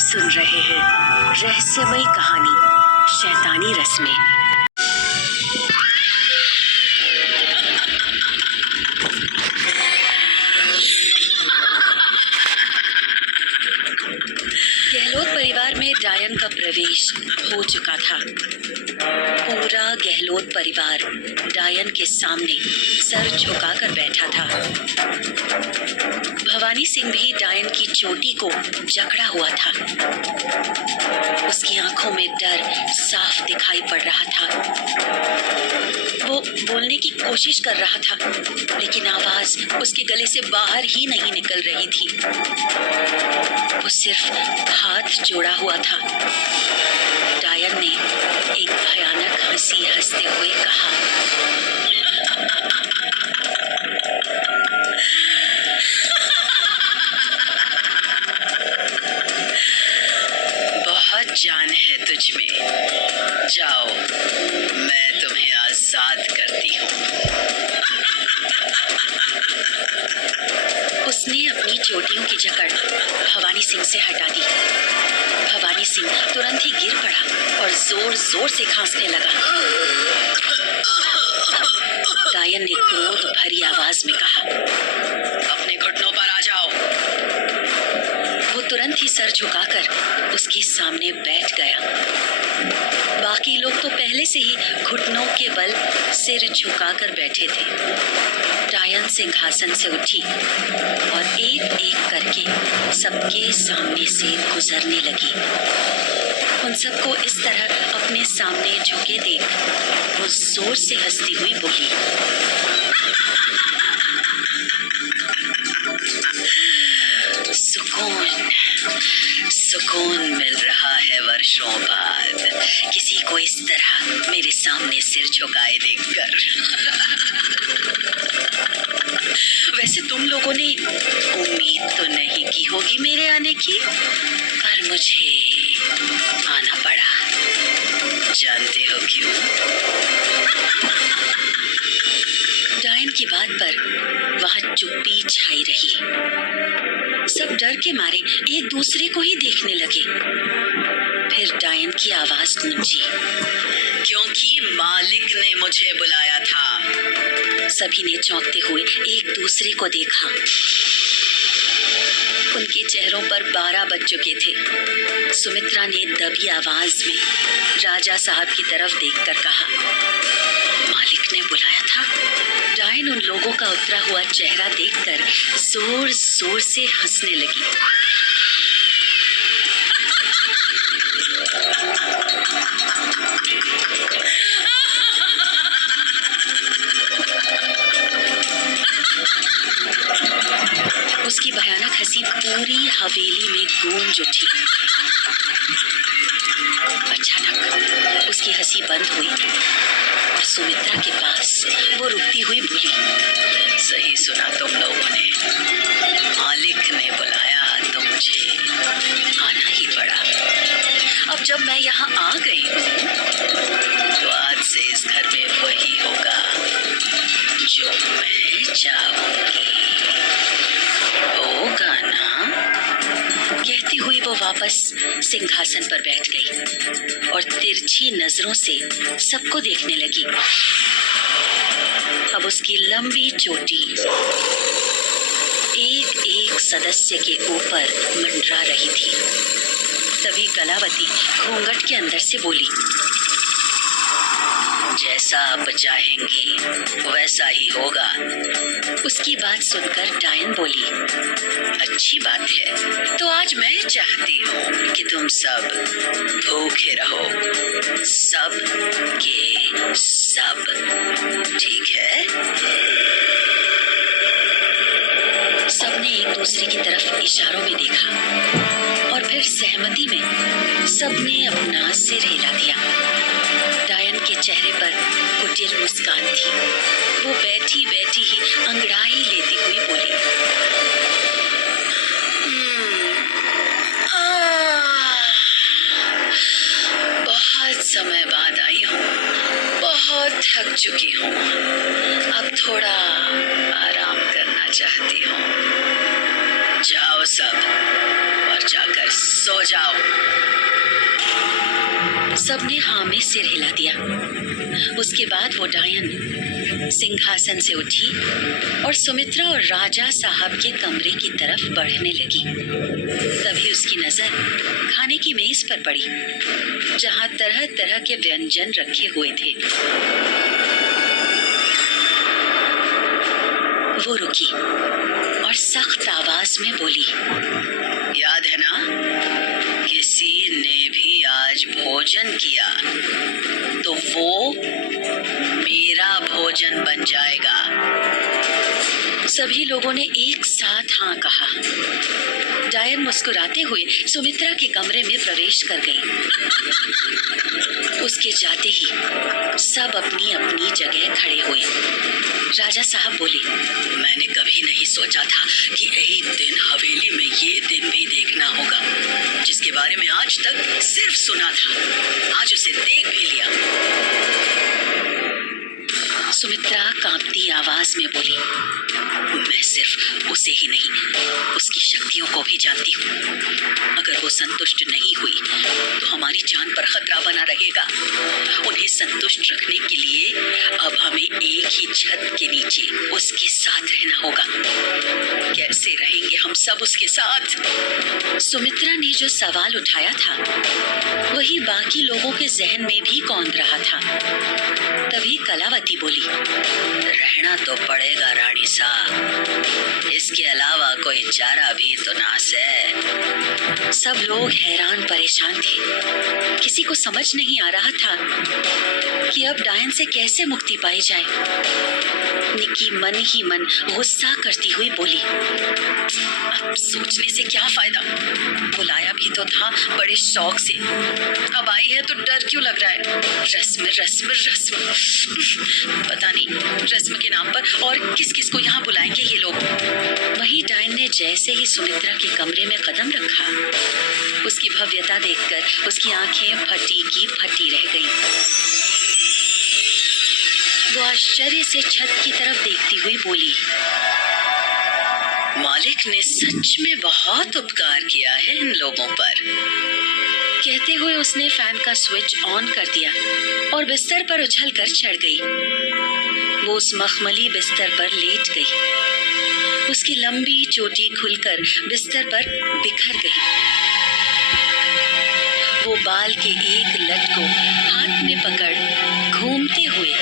सुन रहे हैं रहस्यमयी कहानी शैतानी रस में। गहलोत परिवार में डायन का प्रवेश हो चुका था। पूरा गहलोत परिवार डायन के सामने सर झुकाकर बैठा था। भवानी सिंह भी डायन की चोटी को जकड़ा हुआ था। उसकी आंखों में डर साफ दिखाई पड़ रहा था। वो बोलने की कोशिश कर रहा था, लेकिन आवाज उसके गले से बाहर ही नहीं निकल रही थी। वो सिर्फ हाथ जोड़ा हुआ था। डायन ने एक भयानक हंसी हंसते हुए कहा, बहुत जान है तुझ में, जाओ मैं तुम्हें आजाद करती हूँ। उसने अपनी चोटियों की जकड़ भवानी सिंह से हटा दी। भवानी सिंह तुरंत ही गिर पड़ा और जोर जोर से खांसने लगा। डायन ने क्रोध भरी आवाज में कहा, अपने घुटनों पर आ जाओ। वो तुरंत ही सर झुकाकर उसके सामने बैठ गया। बाकी लोग तो पहले से ही घुटनों के बल सिर झुकाकर बैठे थे। डायन सिंहासन से उठी और एक एक करके सबके सामने से गुजरने लगी। उन सबको इस तरह अपने सामने झुके देख वो जोर से हंसती हुई बोली, सुकून मिल रहा है वर्षों बाद किसी को इस तरह मेरे सामने सिर झुकाए देखकर। वैसे तुम लोगों ने उम्मीद तो नहीं की होगी मेरे आने की, पर मुझे आना पड़ा। जानते हो क्यों? डायन की बात पर वहां चुप्पी छाई रही। सब डर के मारे एक दूसरे को ही देखने लगे। फिर डायन की आवाज गूंजी, क्योंकि मालिक ने मुझे बुलाया था। सभी ने चौंकते हुए एक दूसरे को देखा। उनके चेहरों पर 12 बज चुके थे। सुमित्रा ने दबी आवाज में राजा साहब की तरफ देखकर कहा, मालिक ने बुलाया था? डायन उन लोगों का उतरा हुआ चेहरा देखकर जोर जोर से हंसने लगी। उसकी भयानक हंसी पूरी हवेली में गूंज उठी। अचानक उसकी हंसी बंद हुई और सुमित्रा के पास वो रुकती हुई बोली, सही सुना तुम लोगों ने, मालिक ने बुलाया तो मुझे आना ही पड़ा। अब जब मैं यहाँ आ गई हूँ तो आज से इस घर में वही होगा जो मैं चाहूंगी। होगा ना? कहती हुई वो वापस सिंहासन पर बैठ गई और तिरछी नजरों से सबको देखने लगी। अब उसकी लंबी चोटी एक एक सदस्य के ऊपर मंडरा रही थी। तभी कलावती घूंघट के अंदर से बोली, जैसा आप चाहेंगी वैसा ही होगा। उसकी बात सुनकर डायन बोली, अच्छी बात है, तो आज मैं चाहती हूँ कि तुम सब भूखे रहो, सब के सब, ठीक है? सबने एक दूसरे की तरफ इशारों में देखा और फिर सहमति में सबने अपना सिर हिला दिया। डायन के चेहरे पर कुटिल मुस्कान थी। वो बैठी बैठी ही अंगड़ाई लेती हुई बोली, बहुत समय बाद आई हूँ, बहुत थक चुकी हूँ, अब थोड़ा आराम करना चाहती हूँ। जाओ सब और जाकर सो जाओ। सबने हाँ में सिर हिला दिया। उसके बाद वो डायन सिंहासन से उठी और सुमित्रा और राजा साहब के कमरे की तरफ बढ़ने लगी। तभी उसकी नजर खाने की मेज पर पड़ी, जहां तरह तरह के व्यंजन रखे हुए थे। वो रुकी और सख्त आवाज में बोली, याद है ना, किसी ने भी आज भोजन किया तो वो मेरा भोजन बन जाएगा। सभी लोगों ने एक साथ हाँ कहा। डायन मुस्कुराते हुए सुमित्रा के कमरे में प्रवेश कर गई। उसके जाते ही सब अपनी अपनी जगह खड़े हुए। राजा साहब बोले, मैंने कभी नहीं सोचा था कि एक दिन हवेली में ये दिन भी देखना होगा, जिसके बारे में आज तक सिर्फ सुना था। आज उसे देख भी लिया। सुमित्रा कांपती आवाज में बोली, मैं सिर्फ उसे ही नहीं, उसकी शक्तियों को भी जानती हूँ। अगर वो संतुष्ट नहीं हुई तो हमारी जान पर खतरा बना रहेगा। उन्हें संतुष्ट रखने के लिए अब हमें एक ही छत के नीचे उसके साथ रहना होगा। कैसे रहेंगे हम सब उसके साथ? सुमित्रा ने जो सवाल उठाया था वही बाकी लोगों के जहन में भी कौंध रहा था। तभी कलावती बोली, रहना तो पड़ेगा रानी साहब, इसके अलावा कोई चारा भी तो ना है। सब लोग हैरान परेशान थे। किसी को समझ नहीं आ रहा था कि अब डायन से कैसे मुक्ति पाई जाए। निक्की मन ही मन गुस्सा करती हुई बोली, अब सोचने से क्या फायदा, बुलाया भी तो था बड़े शौक से, अब आई है तो डर क्यों लग रहा है। रस्म रस्म रस्म, पता नहीं रस्म के नाम पर और किस किस को यहाँ बुलाएंगे ये लोग। वही डायन ने जैसे ही सुमित्रा के कमरे में कदम रखा, उसकी भव्यता देखकर उसकी आंखें फटी की फटी रह गईं। वो आश्चर्य से छत की तरफ देखती हुई बोली, मालिक ने सच में बहुत उपकार किया है इन लोगों पर। कहते हुए उसने फैन का स्विच ऑन कर दिया और बिस्तर पर उछलकर चढ़ गई। वो उस मखमली बिस्तर पर लेट गई। उसकी लंबी चोटी खुलकर बिस्तर पर बिखर गई। वो बाल के एक लट को हाथ में पकड़ घूमते हुए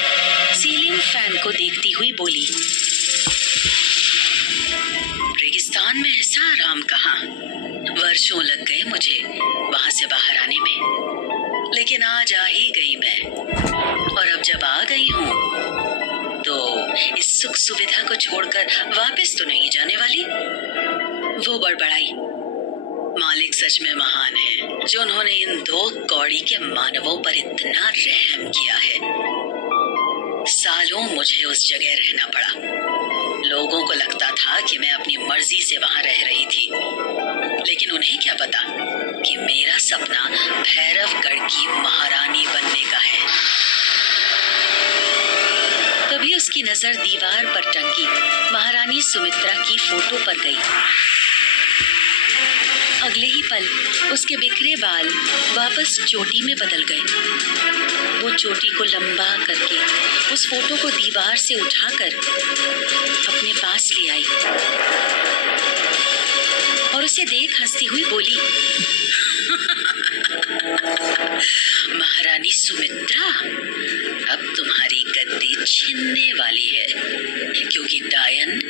सीलिंग फैन को देखती हुई बोली, रेगिस्तान में ऐसा आराम कहाँ। वर्षों लग गए मुझे वहां से बाहर आने में, लेकिन आज आ ही गई मैं। और अब जब आ गई हूँ तो इस सुख सुविधा को छोड़कर वापस तो नहीं जाने वाली। वो बड़बड़ाई, मालिक सच में महान है जो उन्होंने इन दो कौड़ी के मानवों पर इतना रहम किया है। सालों मुझे उस जगह रहना पड़ा। लोगों को लगता था कि मैं अपनी मर्जी से वहां रह रही थी, लेकिन उन्हें क्या पता कि मेरा सपना भैरवगढ़ की महारानी बनने का है। तभी उसकी नजर दीवार पर टंगी महारानी सुमित्रा की फोटो पर गई। अगले ही पल उसके बिखरे बाल वापस चोटी में बदल गए। वो चोटी को लंबा करके उस फोटो को दीवार से उठाकर अपने पास ले आई और उसे देख हंसती हुई बोली, महारानी सुमित्रा, अब तुम्हारी गद्दी छिनने वाली है, क्योंकि डायन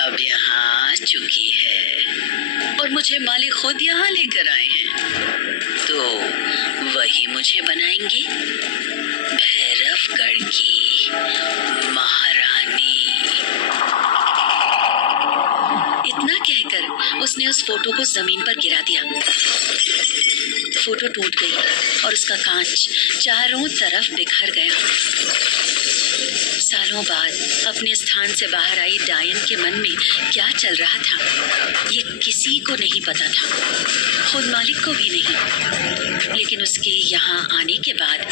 अब यहाँ आ चुकी है और मुझे मालिक खुद यहाँ लेकर आए हैं। तो वही मुझे बनाएंगे भैरवगढ़ की महारानी। इतना कहकर उसने उस फोटो को जमीन पर गिरा दिया। फोटो टूट गई और उसका कांच चारों तरफ बिखर गया। सालों बाद अपने स्थान से बाहर आई डायन के मन में क्या चल रहा था, ये किसी को नहीं पता था, खुद मालिक को भी नहीं। लेकिन उसके यहाँ आने के बाद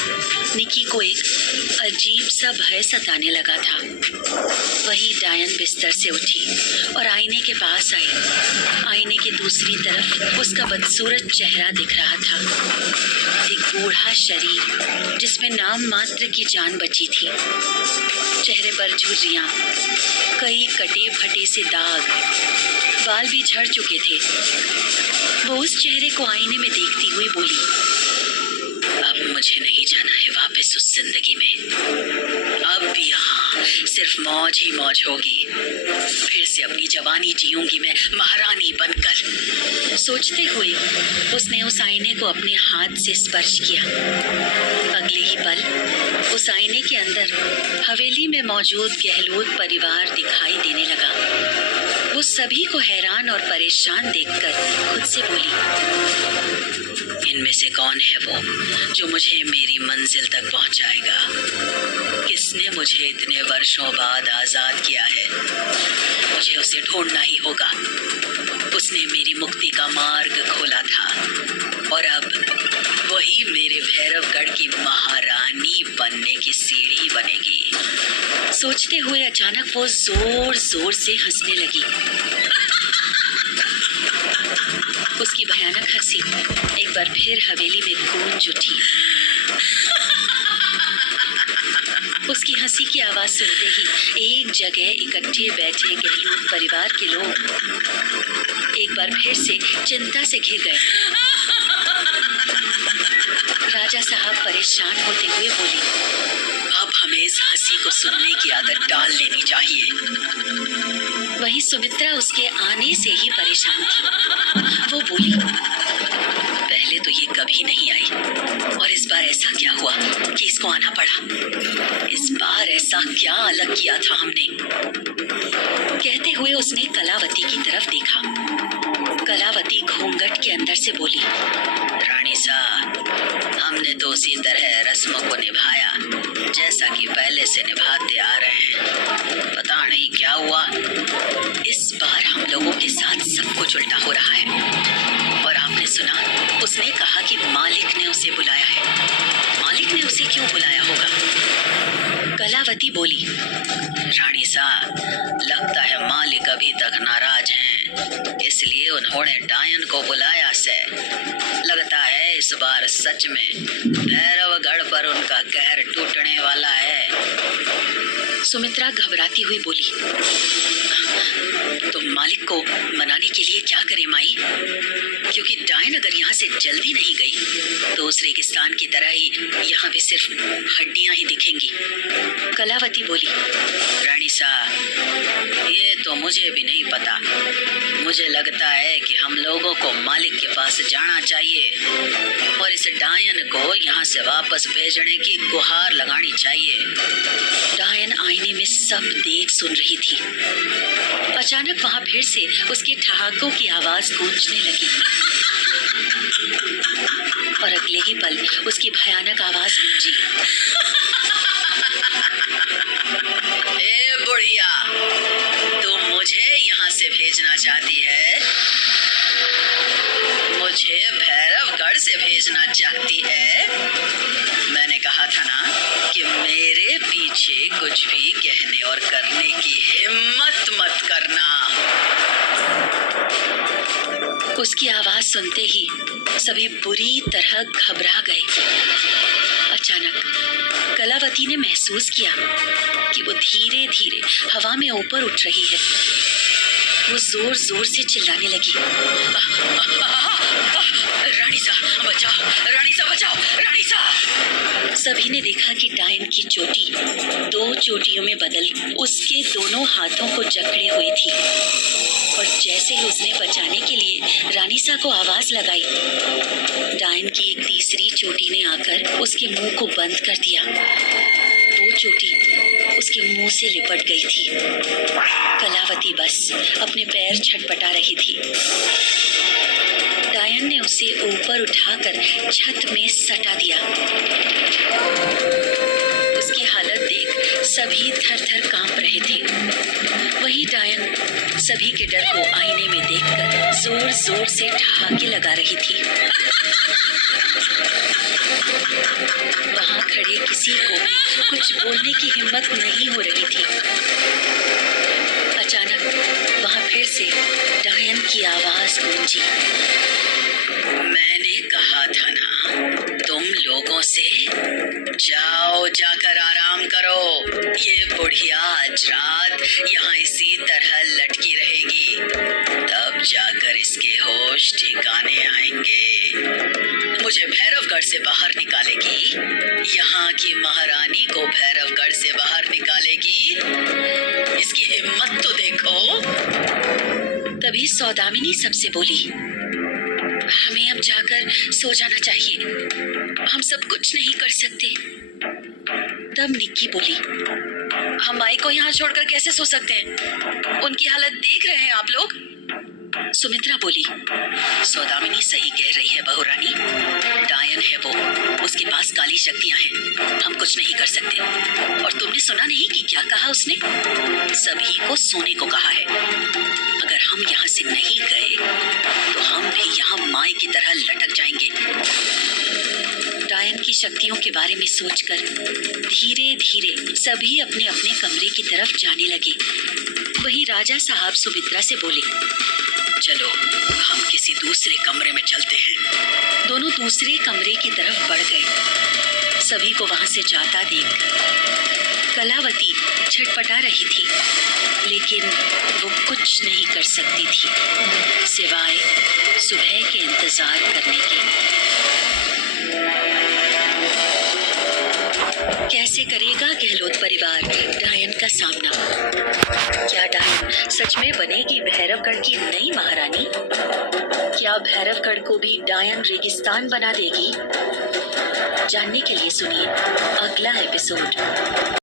निकी को एक अजीब सा भय सताने लगा था। वही डायन बिस्तर से उठी और आईने के पास आई। आईने की दूसरी तरफ उसका बदसूरत चेहरा दिख रहा था, एक बूढ़ा शरीर जिसमें नाम मात्र की जान बची थी। चेहरे पर झुर्रियां, कई कटे फटे से दाग, बाल भी झड़ चुके थे। वो उस चेहरे को आईने में देखती हुई बोली, अब मुझे नहीं जाना है वापस उस जिंदगी में। अब यहाँ सिर्फ मौज ही मौज होगी। फिर से अपनी जवानी जीऊंगी मैं महारानी बनकर। सोचते हुए उसने उस आईने को अपने हाथ से स्पर्श किया। अगले ही पल उस आईने के अंदर हवेली में मौजूद गहलोत परिवार दिखाई देने लगा। वो सभी को हैरान और परेशान देखकर खुद से बोली, इनमें से कौन है वो जो मुझे मेरी मंजिल तक पहुंचाएगा? किसने मुझे इतने वर्षों बाद आजाद किया है? मुझे उसे ढूंढना ही होगा। उसने मेरी मुक्ति का मार्ग खोला था और अब वही मेरे भैरवगढ़ की महारानी बनने की सीढ़ी बनेगी। सोचते हुए अचानक वो जोर जोर से हंसने लगी। उसकी भयानक हंसी एक बार फिर हवेली में गूंज उठी। उसकी हंसी की आवाज सुनते ही एक जगह इकट्ठे बैठे गहलोत परिवार के लोग एक बार फिर से चिंता से घिर गए। राजा साहब परेशान होते हुए बोले, अब हमें इस हंसी को सुनने की आदत डाल लेनी चाहिए। वहीं सुमित्रा उसके आने से ही परेशान थी। वो बोली, पहले तो ये कभी नहीं आई और इस बार ऐसा क्या हुआ कि इसको आना पड़ा? इस बार ऐसा क्या अलग किया था हमने? कहते हुए उसने कलावती की तरफ देखा। कलावती घूंघट के अंदर से बोली, रानी साहब, हमने तो उसी तरह रस्मों को निभाया जैसा कि पहले से निभाते आ रहे हैं। पता नहीं क्या हुआ, इस बार हम लोगों के साथ सब कुछ उल्टा हो रहा है। और आपने सुना, उसने कहा कि मालिक ने उसे बुलाया है। मालिक ने उसे क्यों बुलाया होगा? कलावती बोली, रानी साहब, लगता है मालिक अभी तक नाराज हैं, इसलिए उन्होंने डायन को बुलाया से। लगता है इस बार सच में भैरवगढ़ पर उनका कहर टूटने वाला है। सुमित्रा घबराती हुई बोली, तो मालिक को मनाने के लिए क्या करें माई? क्योंकि डायन अगर यहाँ से जल्दी नहीं गई तो उस रेगिस्तान की तरह ही यहाँ भी सिर्फ हड्डियां ही दिखेंगी। कलावती बोली, रानी साहब, ये तो मुझे भी नहीं पता। मुझे लगता है कि हम लोगों को मालिक के पास जाना चाहिए और इस डायन को यहाँ से वापस भेजने की गुहार लगानी चाहिए। डायन आईने में सब देख सुन रही थी। अचानक वहां फिर से उसके ठहाकों की आवाज गूंजने लगी और अगले ही पल उसकी भयानक आवाज गूंजी, ए बुढ़िया, तुम मुझे यहाँ से भेजना चाहती है? मुझे भैरवगढ़ से भेजना चाहती है? मैंने कहा था ना कि मेरे पीछे कुछ भी कहने और करने की हिम्मत मत करना। उसकी आवाज सुनते ही सभी बुरी तरह घबरा गए। अचानक कलावती ने महसूस किया कि वो धीरे धीरे हवा में ऊपर उठ रही है। वो जोर जोर से चिल्लाने लगी, रानी साहब बचाओ, रानी साहब बचाओ, रानी साहब। सभी ने देखा कि डायन की चोटी दो चोटियों में बदल उसके दोनों हाथों को जकड़े हुई थी और जैसे ही उसने बचाने के लिए रानीसा को आवाज लगाई, डायन की एक तीसरी चोटी ने आकर उसके मुंह को बंद कर दिया। वो चोटी उसके मुंह से लिपट गई थी। कलावती बस अपने पैर छटपटा रही थी। डायन ने उसे ऊपर उठाकर छत में सटा दिया। उसकी की हालत देख सभी थर थर कांप रहे थे। वही डायन सभी के डर को आईने में देखकर जोर जोर से ठहाके लगा रही थी। वहां खड़े किसी को भी कुछ बोलने की हिम्मत नहीं हो रही थी। अचानक वहां फिर से डायन की आवाज गूंजी। मैंने कहा था ना तुम लोगों से, जाओ जाकर आराम करो। ये बुढ़िया आज रात यहाँ इसी तरह लटकी रहेगी, तब जाकर इसके होश ठिकाने आएंगे। मुझे भैरवगढ़ से बाहर निकालेगी, यहाँ की महारानी को भैरवगढ़ से बाहर निकालेगी, इसकी हिम्मत तो देखो। तभी सौदामिनी सबसे बोली, हमें अब जाकर सो जाना चाहिए, हम सब कुछ नहीं कर सकते। तब निक्की बोली, हम माई को यहाँ छोड़कर कैसे सो सकते हैं, उनकी हालत देख रहे हैं आप लोग। सुमित्रा बोली, सौदामिनी सही कह रही है बहुरानी, डायन है वो, उसके पास काली शक्तियां हैं, हम कुछ नहीं कर सकते। और तुमने सुना नहीं कि क्या कहा उसने, सभी को सोने को कहा है। अगर हम यहाँ से नहीं गए तो हम भी यहाँ माई की तरह लटक जाएंगे। डायन की शक्तियों के बारे में सोचकर धीरे धीरे सभी अपने अपने कमरे की तरफ जाने लगे। वही राजा साहब सुमित्रा से बोले, चलो हम किसी दूसरे कमरे में चलते हैं। दोनों दूसरे कमरे की तरफ बढ़ गए। सभी को वहां से जाता देख कलावती छटपटा रही थी, लेकिन वो कुछ नहीं कर सकती थी सिवाय सुबह के इंतजार करने के। कैसे करेगा गहलोत परिवार डायन का सामना? क्या डायन सच में बनेगी भैरवगढ़ की नई महारानी? क्या भैरवगढ़ को भी डायन रेगिस्तान बना देगी? जानने के लिए सुनिए अगला एपिसोड।